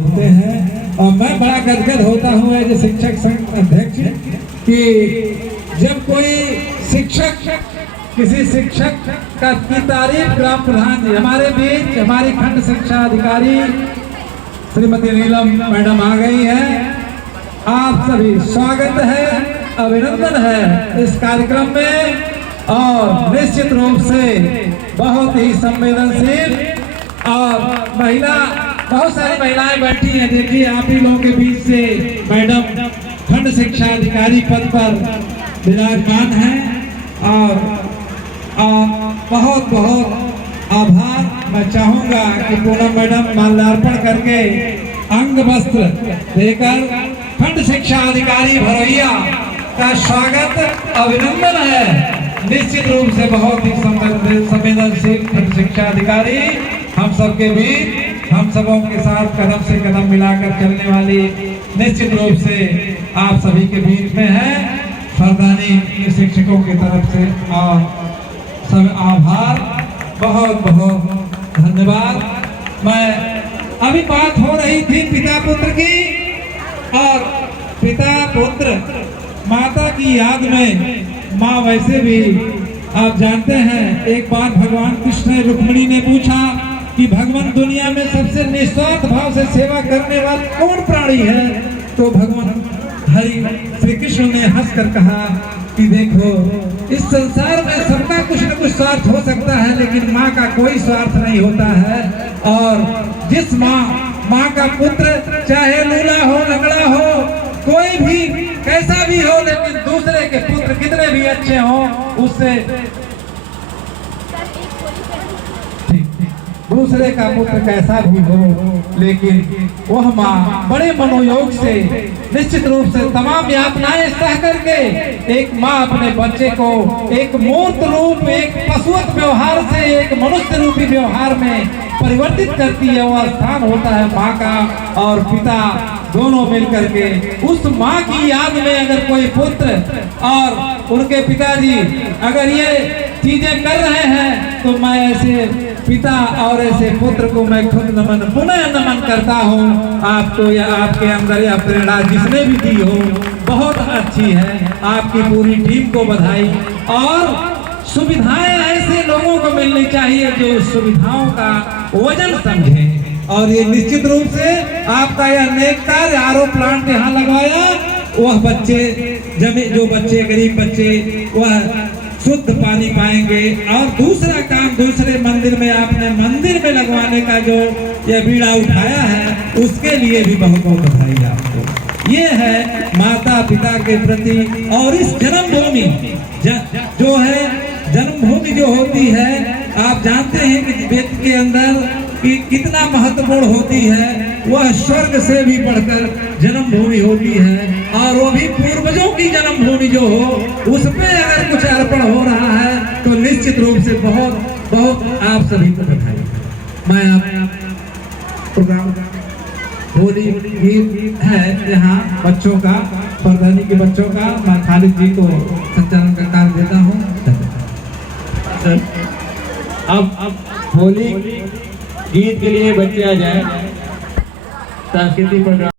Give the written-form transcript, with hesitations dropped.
होते हैं। और मैं बड़ा गदगद होता हूँ एज शिक्षक संघ अध्यक्ष कि जब कोई शिक्षक किसी शिक्षक की तारीफ ग्राम प्रधान जी हमारे बीच हमारी खंड शिक्षा अधिकारी श्रीमती नीलम मैडम आ गई है। आप सभी स्वागत है, अभिनंदन है इस कार्यक्रम में। और निश्चित रूप से बहुत ही संवेदनशील और बहुत सारी महिलाएं बैठी हैं। देखिए आप ही लोगों के बीच से मैडम खंड शिक्षा अधिकारी पद पर विराजमान हैं और बहुत बहुत आभार। मैं चाहूंगा कि पूनम मैडम माल्यार्पण करके अंग वस्त्र देकर खंड शिक्षा अधिकारी भरोइया का स्वागत अभिनंदन है। निश्चित रूप से बहुत ही संवेदनशील खंड शिक्षा अधिकारी हम सबके बीच हम सबों के साथ कदम से कदम मिलाकर चलने वाली निश्चित रूप से आप सभी के बीच में है। फरदानी शिक्षकों की तरफ से और सब आभार, बहुत बहुत धन्यवाद। मैं अभी बात हो रही थी पिता पुत्र की और पिता पुत्र माता की याद में माँ वैसे भी आप जानते हैं। एक बार भगवान कृष्ण ने रुक्मिणी ने पूछा कि भगवान दुनिया में सबसे निस्वार्थ भाव से सेवा करने वाला कौन प्राणी है? तो भगवान श्री कृष्ण ने हंसकर कहा कि देखो इस संसार में सबका कुछ न कुछ स्वार्थ हो सकता है, लेकिन माँ का कोई स्वार्थ नहीं होता है। और जिस माँ का पुत्र चाहे लूला हो लंगड़ा हो कोई भी कैसा भी हो, लेकिन दूसरे के पुत्र कितने भी अच्छे हो उससे दूसरे का पुत्र कैसा भी हो, लेकिन वह माँ बड़े मनोयोग से निश्चित रूप से तमाम यातनाएं सह करके एक माँ अपने बच्चे को एक मूर्त रूप एक पशुवत व्यवहार से एक मनुष्य रूपी व्यवहार में परिवर्तित करती है। वह स्थान होता है माँ का और पिता दोनों मिलकर के उस माँ की याद में अगर कोई पुत्र और उनके पिताजी अगर ये चीजें कर रहे हैं तो मैं ऐसे पिता और ऐसे पुत्र को मैं खुद पुनः नमन करता हूँ। आपको या आपके अंदर या प्रेरणा जिसने भी दी हो बहुत अच्छी है। आपकी पूरी टीम को बधाई। और सुविधाएं ऐसे लोगों को मिलनी चाहिए जो सुविधाओं का वजन समझे। और ये निश्चित रूप से आपका यह नेक कार्य आरओ प्लांट यहाँ लगवाया, वह बच्चे जो बच्चे गरीब बच्चे वह शुद्ध पानी पाएंगे। और दूसरा काम दूसरे मंदिर में आपने मंदिर में लगवाने का जो यह बीड़ा उठाया है उसके लिए भी बहुत बहुत बधाई आपको। ये है माता पिता के प्रति। और इस जन्मभूमि जो है जन्मभूमि जो होती है आप जानते हैं कि वेद के अंदर कि कितना महत्वपूर्ण होती है। वह स्वर्ग से भी बढ़कर जन्मभूमि होती है। और वो भी पूर्वजों की जन्मभूमि जो हो उस पे अगर कुछ अर्पण हो रहा है तो निश्चित रूप से बहुत बहुत आप सभी को बधाई। मैं आप प्रोग्राम होली गीत है यहाँ बच्चों का फरदानी के बच्चों का मैं खालिद जी को संचालन का कार्य देता हूँ। अब होली गीत के लिए बच्चे आ जाए। सांस्कृतिक प्रोग्राम